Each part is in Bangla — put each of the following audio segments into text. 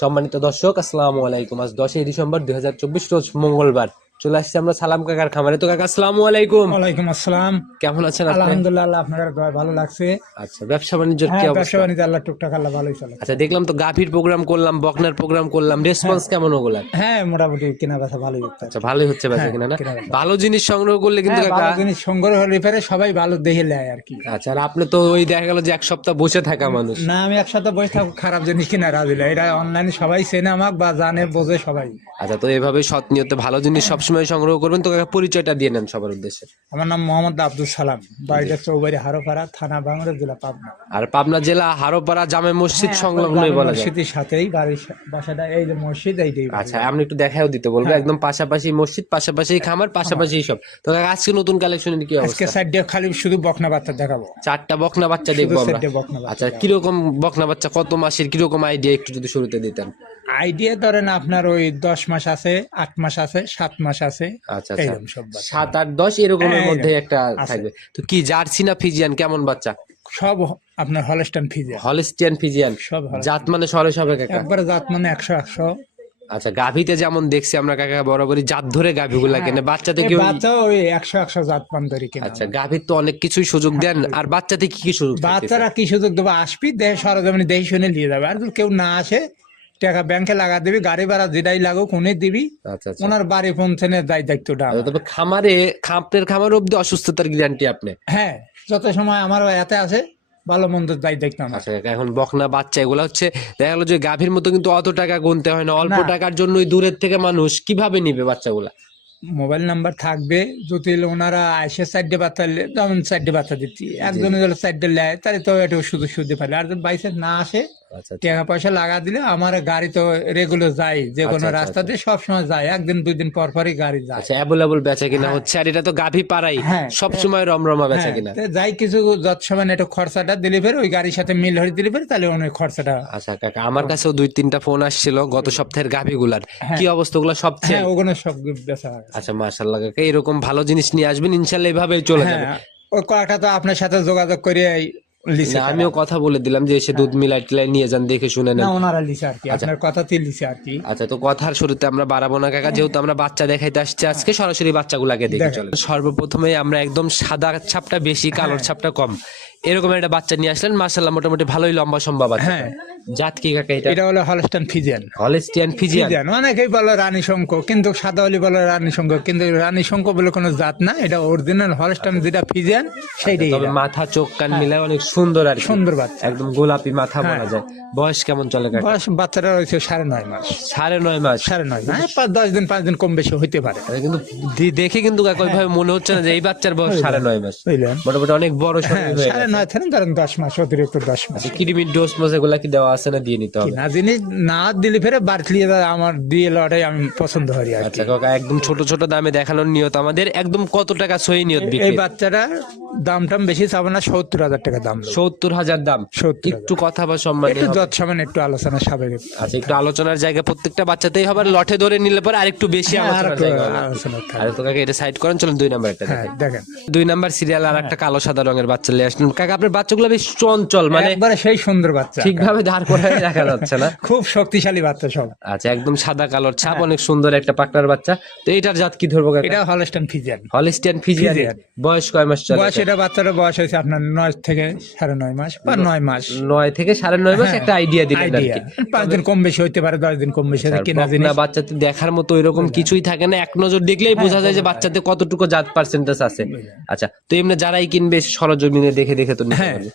সম্মানিত দর্শক, আসসালামু আলাইকুম। আজ 10ই ডিসেম্বর 2024 রোজ মঙ্গলবার। চলে আসছি আমরা সালাম কাকার খামারে। তো কাকা আসসালামু আলাইকুম। ওয়ালাইকুম আসসালাম। কেমন আছেন আপনি? আলহামদুলিল্লাহ, আল্লাহ আপনার দোয়ায় ভালো লাগছে। আচ্ছা, ব্যবসা বাণিজ্যের কি হ্যাঁ, ব্যবসা অবস্থা? বাণিজ্য আল্লাহ টুকটাক আল্লাহ ভালোই চলে। আচ্ছা, দেখলাম তো গাভীর প্রোগ্রাম করলাম, বকনার প্রোগ্রাম করলাম, রেসপন্স কেমন ওগুলার? হ্যাঁ, মোটামুটি কেনা বেচা ভালোই হচ্ছে। আচ্ছা, ভালোই হচ্ছে বেচা কিনা না? কেনা বেচা। ভালো জিনিস সংগ্রহ করলে কিন্তু হ্যাঁ, কাকা। ভালো জিনিস সংগ্রহ হলে পরে সবাই ভালো দেখে নেয় আর কি। আচ্ছা, আর আপনি তো ওই দেখা গেল যে এক সপ্তাহ বসে থাকা মানুষ। না, আমি একসাথে বসে থাকবো খারাপ জিনিস কিনা রাজি না। এটা অনলাইনে সবাই চেনে আমাকে বা জানে বোঝে সবাই। আচ্ছা, তো এভাবে সৎ নিয়তে ভালো জিনিস সবসময় সংগ্রহ করবেন। তো কাকা পরিচয়টা দিয়ে নেন সবার উদ্দেশ্যে। আমার নাম মোহাম্মদ আব্দুল সালাম, বাড়িটা চৌবাড়ি হারোপাড়া, থানা বাংলা, জেলা পাবনা। আর পাবনা জেলা হারোপাড়া জামে মসজিদ সংলগ্নই বলা যায়। মসজিদের সাথেই বাড়ির বাসাটা, এই যে মসজিদ এইটাই বাড়ি। আচ্ছা, আপনি একটু দেখাও দিতে বলবো। একদম পাশাপাশি মসজিদ, পাশাপাশি খামার, পাশাপাশি সব। তো আজকে নতুন কালেকশনের কি আজকে অবস্থা? সাইডে খালি শুধু বকনা বাচ্চা দেখাবো। 4টা বকনা বাচ্চা দেখবো আমরা। সাইডে বকনা বাচ্চা। আচ্ছা, কিরকম বকনা বাচ্চা, কত মাসের, কিরকম আইডিয়া একটু যদি শুরুতে দিতেন। আইডিয়া ধরেন আপনার ওই 10 মাস আছে, 8 মাস আছে, 7 মাস আছে। আচ্ছা আচ্ছা, এইরকম সব বাচ্চা। 7, 8, 10 এরকমের হ্যাঁ, মধ্যে একটা আছে। থাকবে। তো কি জার্সি না ফিজিয়ান, কেমন বাচ্চা? সব আপনার হলস্টাইন ফিজিয়ান। Holstein Friesian. সব হলস্টাইন। জাত মানে সরে সবে কাকা? একবারে জাত মানে 100। আচ্ছা, গাভীতে যেমন দেখছি আমরা কাকা বরাবরই জাত ধরে গাভীগুলা কেনে, বাচ্চাতে এই কি বাচ্চা ওই 100 জাত পান ধরে কিনা। আচ্ছা, গাভীর তো অনেক কিছুই সুযোগ দেন, আর বাচ্চাতে কি কি সুযোগ থাকতেছে? বাচ্চারা কি সুযোগ দেবো, আসবি দেহে সরজমিনে দেখে শুনে নিয়ে যাবে। আর যদি কেউ না আসে, টাকা ব্যাংকে লাগা দিবি, গাড়ি ভাড়া যেটাই লাগুক উনি দিবি। আচ্ছা আচ্ছা। ওনার বাড়ি পৌঁছানোর দায়িত্বটা আমার। তবে খামারে, খামারের খামার অব্দি অসুস্থতার গ্যারান্টি আপনি? হ্যাঁ, যত সময় আমার এতে আছে ভালো মন্দ দায়িত্ব আমার। আচ্ছা কাকা, এখন বকনা বাচ্চা এগুলো হচ্ছে দেখা গেলো যে গাভীর মতো কিন্তু অত টাকা গুনতে হয় না, অল্প না। টাকার জন্যই দূরের থেকে মানুষ কিভাবে নিবে বাচ্চাগুলা? মোবাইল নাম্বার থাকবে, যদি ওনারা আইসে 4টে বাচ্চা যেমন 4টে বাচ্চা দিচ্ছি, একজনে যদি 4টে নেয় তাহলে তো একটু শুধু শুধু পারে। আর যদি বাইসে না আসে, আচ্ছা আচ্ছা। টাকা পয়সা লাগা দিলে আমার গাড়ি তো রেগুলার যায়, যে কোনো আচ্ছা, আচ্ছা, রাস্তাতে সবসময় যায়, একদিন 2 দিন পর পরই গাড়ি যায়। আচ্ছা, অ্যাভেলেবল বেচা কিনা হচ্ছে, আর এটা তো গাভী পাড়াই হ্যাঁ। সবসময় রমরমা বেচা হ্যাঁ, কিনা। তো যাই কিছু যত সময় একটু খরচাটা দিলে ফের ওই গাড়ির সাথে মিল হয়ে দিলে ফের তাহলে অনেক খরচাটা। আচ্ছা কাকা, আমার কাছেও 2-3টা ফোন আসছিল গত সপ্তাহের গাভীগুলার। হ্যাঁ। কি অবস্থা ওগুলা সব চেয়ে? হ্যাঁ, ওখানে সব বেচা হয়। আচ্ছা, মাশাআল্লাহ কাকা, এরকম ভালো জিনিস নিয়ে আসবেন ইনশাআল্লাহ, এভাবেই চলে যাবে। হ্যাঁ, ওই কয়েকটা তো আপনার সাথে যোগাযোগ করে লিখে। না, আমিও কথা বলে দিলাম যে এসে দুধ মিলাই টিলাই নিয়ে যান, দেখে শুনে না, নেন। ওনারা লিখে আর কি, আপনার কথাতেই লিখে আর কি। আচ্ছা, তো কথার শুরুতে আমরা বাড়াবো না কাকা, যেহেতু আমরা বাচ্চা দেখাইতে আসছি আজকে, সরাসরি বাচ্চাগুলাকে দেখে দেখেন। চলেন। সর্বপ্রথমে আমরা একদম সাদা ছাপটা বেশি, কালোর ছাপটা কম, এরকম একটা বাচ্চা নিয়ে আসলেন। মাশাআল্লাহ, মোটামুটি ভালোই লম্বা সম্ভব আছে। হ্যাঁ। জাত কি কাকা এটা? এটা হলো Holstein Friesian. Holstein Friesian. Friesian অনেকেই বলে রানী শঙ্খ, কিন্তু সাদা হলি বলে রানী শঙ্খ, কিন্তু রানী শঙ্খ বলে কোনো জাত না, এটা অরিজিনাল হলস্টাইন যেটা ফিজিয়ান সেইটাই। তবে মাথা চোখ কান মিলায় অনেক সুন্দর আর কি। সুন্দর বাচ্চা। একদম গোলাপি মাথা বলা যায়। বয়স কেমন চলে কাকা? বয়স বাচ্চাটা রয়েছে 9.5 মাস। 9.5 মাস। 9.5 মাস, 5-10 দিন 5 দিন কম বেশি হইতে পারে। কিন্তু দেখে কিন্তু কাকা ওইভাবে মনে হচ্ছে না যে এই বাচ্চার বয়স 9.5 মাস। বুঝলেন? মোটামুটি অনেক বড় হ্যাঁ, সড়ো হয়ে গেছে। 9.5 থেকে ধরেন 10 মাস, অতিরিক্ত 10 মাস। কিডনির ডোজ মোজ এগুলা কি দেওয়া আছে না দিয়ে নিতে হবে? না, জিনিস না দিলে ফেরে বাড়তি আমার দিয়ে লটাই আমি পছন্দ করি আর কি। আচ্ছা কাকা, একদম ছোট ছোট দামে দেখানোর নিয়ত আমাদের। একদম কত টাকা সই নিয়ত এই বিক্রি? বাচ্চাটা দামটাম বেশি চাবো না, 70,000 টাকা দাম। 70,000 দাম। 70,000 একটু কথা বা সম্মান একটু যত সামান্য একটু আলোচনা সাবেক। আচ্ছা, একটু আলোচনার জায়গা প্রত্যেকটা বাচ্চাতেই হবে, আর লটে ধরে নিলে পরে আরেকটু বেশি আলোচনার জায়গা হবে। আলোচনা আর তো কাকা এটা সাইড করেন, চলুন 2 নাম্বার একটা হ্যাঁ, দেখেন। দেখেন 2 নাম্বার সিরিয়াল আর একটা কালো সাদা রঙের বাচ্চা নিয়ে আসলেন কাকা। আপনার বাচ্চাগুলো বেশ চঞ্চল, মানে একবারে সেই সুন্দর বাচ্চা, ঠিকভাবে দাঁড় করে রাখা যাচ্ছে না। খুব শক্তিশালী বাচ্চা সব। আচ্ছা, একদম সাদা কালোর ছাপ, অনেক সুন্দর একটা পাকনার বাচ্চা। তো এটার জাত কি ধরবো কাকা? এটা Holstein Friesian. Holstein Friesian. Friesian. বয়স কয় মাস চলে? বয়স এটা বাচ্চাটার বয়স হয়েছে আপনার 9 থেকে 9.5 মাস বা 9 মাস। 9 থেকে 9.5 মাস, একটা আইডিয়া দিলেন আর আইডিয়া কি। 5 দিন কম বেশি হইতে পারে, 10 দিন কম বেশি হলে কিনা জিনিস। বকনা বাচ্চাতে দেখার মতো এরকম কিছুই থাকে না, এক নজর দেখলেই বোঝা যায় যে বাচ্চাতে কতটুকু জাত পার্সেন্টেজ আছে। আচ্ছা, তো এমনি যারাই কিনবে সরজমিনে দেখে দেখে তো নিতে হ্যাঁ। পারবে।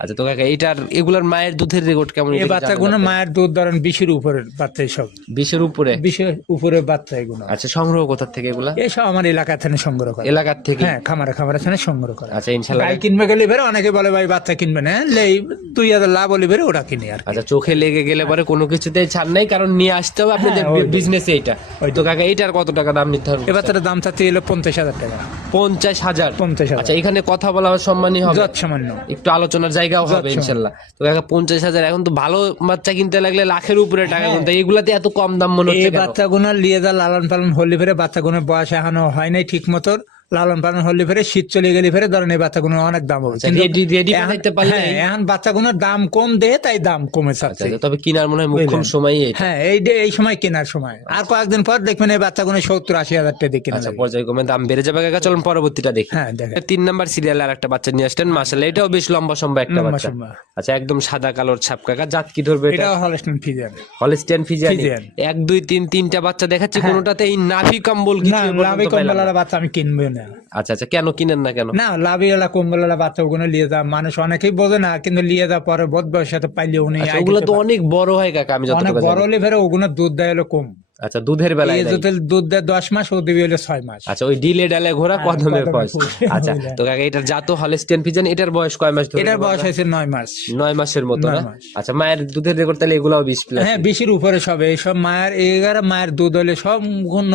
আচ্ছা, তো কাকা এটার এগুলার মায়ের দুধের রেকর্ড কেমন? এই বাচ্চাগুলো মায়ের দুধ ধরেন 20-এর উপরের বাচ্চা, সব 20-এর উপরে। 20-এর উপরের বাচ্চা এগুলো। আচ্ছা, সংগ্রহ কোথা থেকে এগুলা? এসব আমার এলাকা থেকে সংগ্রহ করে। এলাকার থেকে? হ্যাঁ, খামারে থেকে সংগ্রহ করে। আচ্ছা, ইনশাল্লাহ। গাই কিনবে গেলে বেরো, অনেকে বলে ভাই বাচ্চা কিনবে না, লেই 2,000 লাভ হলে বেরো ওটা কিনে আর কি। আচ্ছা, চোখে লেগে গেলে পরে কোনো কিছুতেই ছাড় নাই, কারণ নিয়ে আসতে হবে আপনাদের বিজনেস এইটা। তো কাকা এইটার কত টাকা দাম নির্ধারণ? এ বাচ্চাটার দাম চাচ্ছি এলো 50,000 টাকা। 50,000? 50,000। আচ্ছা, এখানে কথা বলা সম্মানই হবে, যত সামান্য একটু আলোচনার জায়গাও হবে ইনশাল্লাহ। তো কাকা 50,000, এখন তো ভালো বাচ্চা কিনতে লাগলে লাখের উপরে টাকা গুনতে, এগুলাতে এত কম দাম মনে হচ্ছে এই কেন? বাচ্চাগুলো লিয়ে যা লালন পালন হলে ফেরে বাচ্চাগুলোর বয়স এখনো হয় নাই ঠিক মতো, লালন পালন হলে ফেরে শীত চলে গেলে ফেরে ধরেন এই বাচ্চাগুলো অনেক দাম হবে, রেডি রেডি বানাইতে পারলে এখন বাচ্চাগুলোর দাম কম দেয় তাই দাম কমে যাচ্ছে। তবে কিনার মনে হয় মুখ্যম সময় হ্যাঁ এই সময় কেনার সময়, আর কয়েকদিন পর দেখবেন এই বাচ্চাগুলো 70-80 হাজার টাকা দিয়ে কেনা আচ্ছা যাবে। পর্যায়ক্রমে দাম বেড়ে যাবে কাকা। চলুন পরবর্তীটা দেখি। হ্যাঁ দেখেন 3 নাম্বার সিরিয়ালে আর একটা বাচ্চা নিয়ে আসলেন, মাশাআল্লাহ এটাও বেশ লম্বা সম্ভব একটা বাচ্চা। লম্বা। আচ্ছা একদম সাদা কালোর ছাপ কাকা, জাত কি ধরবে এটা? এটাও Holstein Friesian. Holstein Friesian. Friesian. 1 2 3 তিনটা বাচ্চা দেখাচ্ছি, কোনোটাতে এই নাভি কম্বল না কিছু লাভি কম্বলালা বাচ্চা আমি কিনবো না। আচ্ছা আচ্ছা, কেন কিনেন না কেন? না লাভিওয়ালা কম্বলালা বাচ্চা ওগুলো নিয়ে যা মানুষ অনেকেই বোঝে না, কিন্তু নিয়ে যা পরে বোধ বয়সের সাথে পাইলে উনি আচ্ছা, ওগুলো তো অনেক বড় হয় কাকা, আমি অনেক যতটুকু বড় জানি। হলে ফেরে ওগুলো দুধ দেয় হলো কম। আচ্ছা দুধের বেলায় এই নাই। যদি দুধ দেয় 10 মাস, ও দিবি হলো 6 মাস। আচ্ছা ওই ডিলে ডালে ঘোরা কদমে কদমে ফস। ফস। আচ্ছা তো কাকা এটার জাত হলস্টিয়ান ফ্রিজিয়ান, এটার বয়স কয় মাস ধরে? এটার বয়স হয়েছে 9 মাস। 9 মাসের মতো না? 9 মাস। আচ্ছা মায়ের দুধের রেকর্ড তাহলে এগুলাও 20 প্লাস। হ্যাঁ 20-এর উপরে সব এইসব মায়ের 11 মায়ের দুধ হলে সব গুণ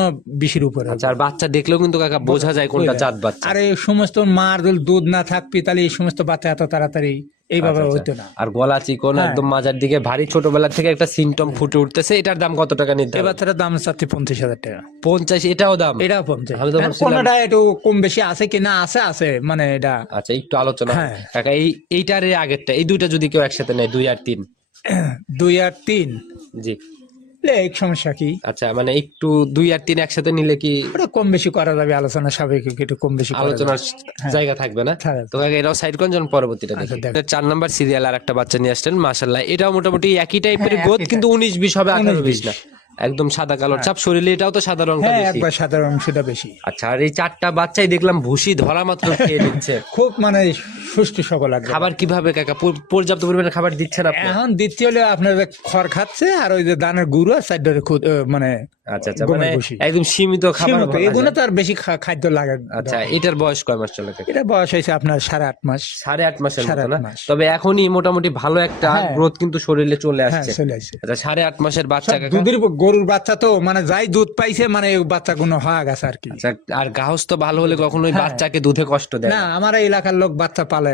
20-এর উপরে। আচ্ছা আর বাচ্চা দেখলেও কিন্তু কাকা বোঝা যায় কোনটা জাত বাচ্চা। আর এই সমস্ত মার দুধ না থাকবি তাহলে এই সমস্ত বাচ্চা এত তাড়াতাড়ি এইভাবে হইতো না। আর গলা চিকন একদম মাজার দিকে ভারী, ছোটবেলা থেকে একটা সিমটম ফুটে উঠতেছে। এটার দাম কত টাকা নিতে এই হবে? বাচ্চাটার দাম চাচ্ছে 50,000 টাকা। 50? এটাও দাম? এটাও 50। আমি তো ভাবছিলাম- কোনটা একটু কম বেশি আছে কিনা, আছে মানে এটা। আচ্ছা একটু আলোচনা হ্যাঁ। কাকা, এইটার আগেরটা, এই দুইটা যদি কেউ একসাথে নেয় 2 আর 3? 2 আর 3 জি এক সমস্যা কি? আচ্ছা মানে একটু 2 আর 3 একসাথে নিলে কি ওটা কম বেশি করা যাবে, আলোচনা সাপেক্ষে একটু কম বেশি করা যাবে। আলোচনার জায়গা থাকবে না? হ্যাঁ। তো কাকা এটাও সাইড কোন জন পরবর্তীটা আচ্ছা, দেখি। দেখ। 4 নাম্বার সিরিয়াল আর একটা বাচ্চা নিয়ে আসছেন, মাশাআল্লাহ এটাও মোটামুটি একই টাইপের হ্যাঁ, গ্রোথ, একই কিন্তু 19-20 হবে, 18-20 19-20 না। একদম সাদা কালোর ছাপ, শরীরে এটাও তো সাদা রংটা হ্যাঁ বেশি। একবার সাধারণ অংশটা বেশি। আচ্ছা আর এই 4টা বাচ্চাই দেখলাম ভুসি ধরা মাত্র খেয়ে নিচ্ছে। খুব মানে সুষ্ঠু সকল লাগবে। খাবার কিভাবে কাকা, পর্যাপ্ত পরিমাণে খাবার দিচ্ছেন আপনি? এখন দ্বিতীয় হলে আপনার যে খড় খাচ্ছে আর ওই যে দানের গুঁড়ো আর সাইডে মানে আচ্ছা আচ্ছা, গমের মানে ভুসি। একদম সীমিত খাবার সীমিত, বলা এগুলো যায়। তো আর বেশি খাদ্য লাগে না। আচ্ছা এটার বয়স কয় মাস চলে কাকা? এটা বয়স হয়েছে আপনার 8.5 মাস। 8.5 মাসের মতো 8.5 না? মাস। তবে এখনই মোটামুটি ভালো একটা হ্যাঁ। গ্রোথ কিন্তু শরীরে চলে হ্যাঁ আসছে। চলে আসছে। আচ্ছা 8.5 মাসের বাচ্চা কাকা। দুধের গরুর বাচ্চা তো মানে যাই দুধ পাইছে মানে বাচ্চা কোনো হওয়া গেছে আর কি। আচ্ছা আর গাহস তো ভালো হলে কখনোই হ্যাঁ। বাচ্চাকে দুধে কষ্ট দেয় না না। আমার এই এলাকার লোক বাচ্চা পালে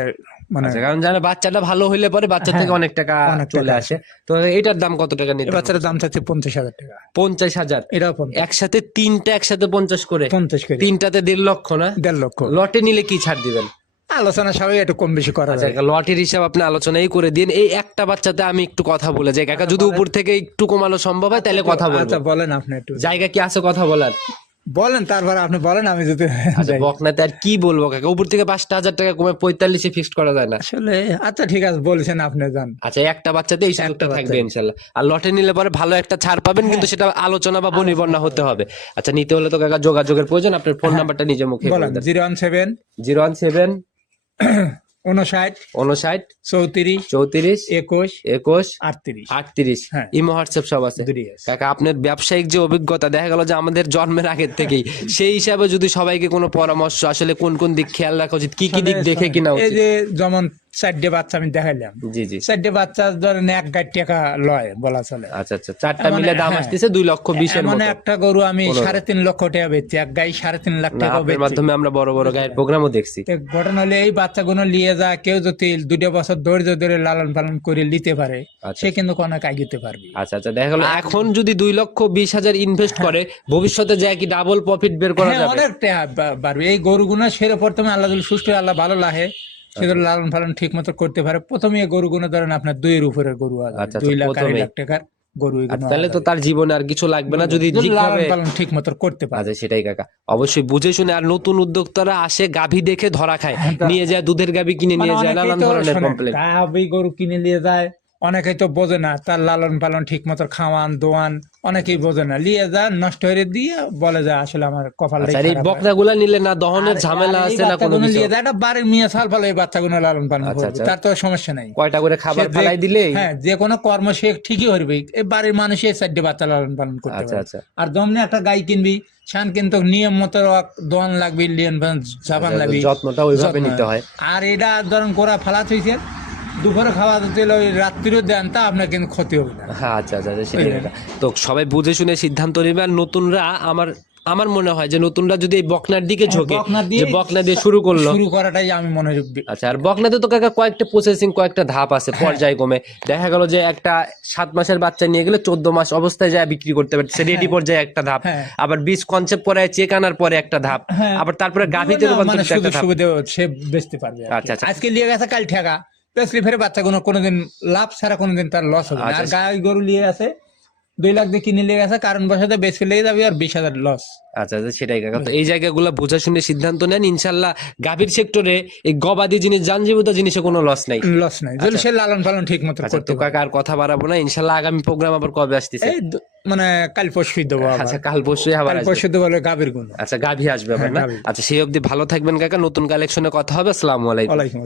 মানে আচ্ছা কারণ জানে বাচ্চাটা ভালো হইলে পরে বাচ্চা থেকে হ্যাঁ, অনেক টাকা অনেক চলে টাকা আসে। তো এটার দাম কত টাকা নিতে এই হবে? বাচ্চাটার দাম চাচ্ছে 50,000 টাকা। 50,000? এটাও 50 একসাথে তিনটা একসাথে 50 করে? 50 করে। তিনটাতে 1.5 লক্ষ না? 1.5 লক্ষ। লটে নিলে কি ছাড় দিবেন? আলোচনা সবাই একটু কম বেশি করা আচ্ছা যায়। লটের হিসাব আপনি আলোচনাই করে দিন। এই একটা বাচ্চাতে আমি একটু কথা বলে যাই কাকা, যদি উপর থেকে একটু কমানো সম্ভব হয় তাহলে কথা বলবো। আচ্ছা বলেন আপনি একটু জায়গা কি আছে কথা বলার? বলেন, তারপরে আপনি বলেন আমি যদি আচ্ছা যাই। বকনাতে আর কি বলবো কাকা, উপর থেকে 5,000 টাকা কমে 45-এ ফিক্সড করা যায় না? আসলে আচ্ছা ঠিক আছে বলেছেন আপনি যান। আচ্ছা একটা বাচ্চাতে এই সুযোগটা একটা থাকবে বাচ্চাতে। ইনশাল্লাহ। আর লটে নিলে পরে ভালো একটা ছাড় পাবেন, কিন্তু সেটা আলোচনা বা বনিবর্ণনা হতে হবে। আচ্ছা নিতে হলে তো কাকা যোগাযোগের প্রয়োজন, আপনার ফোন নাম্বারটা নিজে মুখে বলে বলেন দেন। 017 017 59 59 34 34 21 21 38। 38। হ্যাঁ। ইমো হোয়াটসঅ্যাপ সব আছে? দুটোই আছে। কাকা আপনার ব্যবসায়িক যে অভিজ্ঞতা, দেখা গেল যে আমাদের জন্মের আগের থেকেই, সেই হিসাবে যদি সবাইকে কোনো পরামর্শ, আসলে কোন কোন দিক খেয়াল রাখা উচিত, কি কি দিক দেখে কিনা এই উচিত? যে যেমন 4টে বাচ্চা আমি দেখাইলাম, জি জি 4টে বাচ্চা ধরেন 1 গাড়ি টাকা লয় বলা চলে। আচ্ছা আচ্ছা, 4টা এমন- মিলে দাম হ্যাঁ। আসতেছে 2,20,000 এর এমন মতো। একটা গরু আমি 15,000 3.5 লক্ষ টাকা বেচছি, এক গাই 3.5 লাখ না, টাকা আপনার বেচছি। মাধ্যমে আমরা বড় বড় গায়ের প্রোগ্রামও দেখছি। তো ঘটনা হলে এই বাচ্চাগুলো নিয়ে যা কেউ যদি 2 বছর ধৈর্য ধরে লালন পালন করে নিতে পারে, আচ্ছা। সে কিন্তু অনেক আগিতে পারবে। আচ্ছা আচ্ছা, দেখা গেল এখন যদি 2,20,000 ইনভেস্ট করে, ভবিষ্যতে যায় কি ডাবল প্রফিট বের করা হ্যাঁ যাবে? অনেক টাকা বাড়বে। এই গরুগুলো সেরে প্রথমে আল্লাহ যদি সুস্থ আল্লাহ ভালো লাগে সেগুলো লালন পালন ঠিক মতো করতে পারে। প্রথমে এই গরুগুলো ধরেন আপনার 2 এর উপরে গরু আছে, আচ্ছা, 2 লাখ প্রথমেই। 2.5 লাখ টাকার গরু এগুলো আচ্ছা, তাহলে তো তার জীবনে আর কিছু লাগবে না যদি লালন ঠিকভাবে। পালন ঠিক মতো করতে পারে। আচ্ছা সেটাই কাকা, অবশ্যই বুঝে শুনে। আর নতুন উদ্যোক্তারা আসে গাভী দেখে ধরা খায়, নিয়ে যায় দুধের গাভী কিনে নিয়ে যায়, নানান ধরনের কমপ্লেন। গাভী গরু কিনে নিয়ে যায়, অনেকেই তো বোঝে না তার লালন পালন ঠিক মতো খাওয়ান দোয়ান, অনেকেই বোঝে না, নিয়ে যায় নষ্ট হয়ে দিয়ে বলে যায় আসলে আমার কপাল। আচ্ছা আর এই বকনাগুলা নিলে না দহনের ঝামেলা আছে না কোনো কিছু? নিয়ে যায় একটা বাড়ির মেয়ে সাল ফলে এই বাচ্চাগুলো লালন পালন আচ্ছা, করবে, আচ্ছা। তার তো সমস্যা নাই। কয়টা করে খাবার সে যে- ফালাই দিলে? হ্যাঁ যে কোনো কর্ম সে ঠিকই করবে, এই বাড়ির মানুষই 4টে বাচ্চা লালন পালন করতে আচ্ছা পারে। আচ্ছা আর দমনে একটা গাই কিনবি শান কিন্তু নিয়ম মতো দোয়ান লাগবে, লিয়ন জাপান আচ্ছা, লাগবে, যত্নটা ওইভাবে যত্ন। নিতে হয়। আর এটা ধরেন কোরা ফালাত হয়েছে, দুপুরে খাওয়া দিতে হলে ওই রাত্রিও দেন, তা আপনার কিন্তু ক্ষতি হবে না। হ্যাঁ আচ্ছা আচ্ছা, সেটাই কাকা। তো সবাই বুঝে শুনে সিদ্ধান্ত নেবে। আর নতুনরা আমার আমার মনে হয় যে নতুনরা যদি এই বকনার দিকে ঝোঁকে, বকনা দিয়ে যে বকনা দিয়ে শুরু করলো, শুরু করাটাই আমি মনে করি আচ্ছা। আর বকনাতে তো কাকা কয়েকটা প্রসেসিং, কয়েকটা ধাপ আছে পর্যায়ক্রমে। দেখা গেল যে একটা 7 মাসের বাচ্চা নিয়ে গেলে 14 মাস অবস্থায় যায় বিক্রি করতে পারছে, রেডি পর্যায়ে একটা ধাপ, হ্যাঁ। আবার বীজ কনসেপ্ট পরে চেক আনার পরে একটা ধাপ, হ্যাঁ। আবার তারপরে গাভীতে মানে রূপান্তরিত একটা সুযোগ ধাপ। সুবিধা সে বেচতে পারবে আর কি। আচ্ছা, আচ্ছা। আজকে লিয়ে গেছে কাল ঠেকা, বেচলে ফেরে বাচ্চা কোনোদিন লাভ ছাড়া কোনোদিন তার লস হবে না। আর আচ্ছা। গাই গরু লিয়ে গেছে 2 লাখ দিয়ে কিনে লিয়ে গেছে, কারণ বসাতে বেচে লেগে যাবে আর 20,000 লস। আচ্ছা আচ্ছা, সেটাই কাকা। তো এই জায়গাগুলো বুঝে শুনে সিদ্ধান্ত নেন, ইনশাল্লাহ গাভীর সেক্টরে এই গবাদি জিনিস, জানজীবিত জিনিসে কোনো লস নাই। লস নাই যদি সে লালন পালন ঠিক মতো আচ্ছা, করতে তো পারে। কাকা আর কথা বাড়াবো না, ইনশাল্লাহ আগামী প্রোগ্রাম আবার কবে আসতেছে? এই মানে কাল পরশুই দেবো আবার। আচ্ছা, কাল পরশুই আবার কাল আসবে। পরশু দেবো গাভীর গুণ। আচ্ছা, গাভী আসবে আবার হ্যাঁ, না? গাভী। আচ্ছা, সেই অবধি ভালো থাকবেন কাকা, নতুন কালেকশনে কথা হবে। আসসালামু আলাইকুম। ওয়ালাইকুম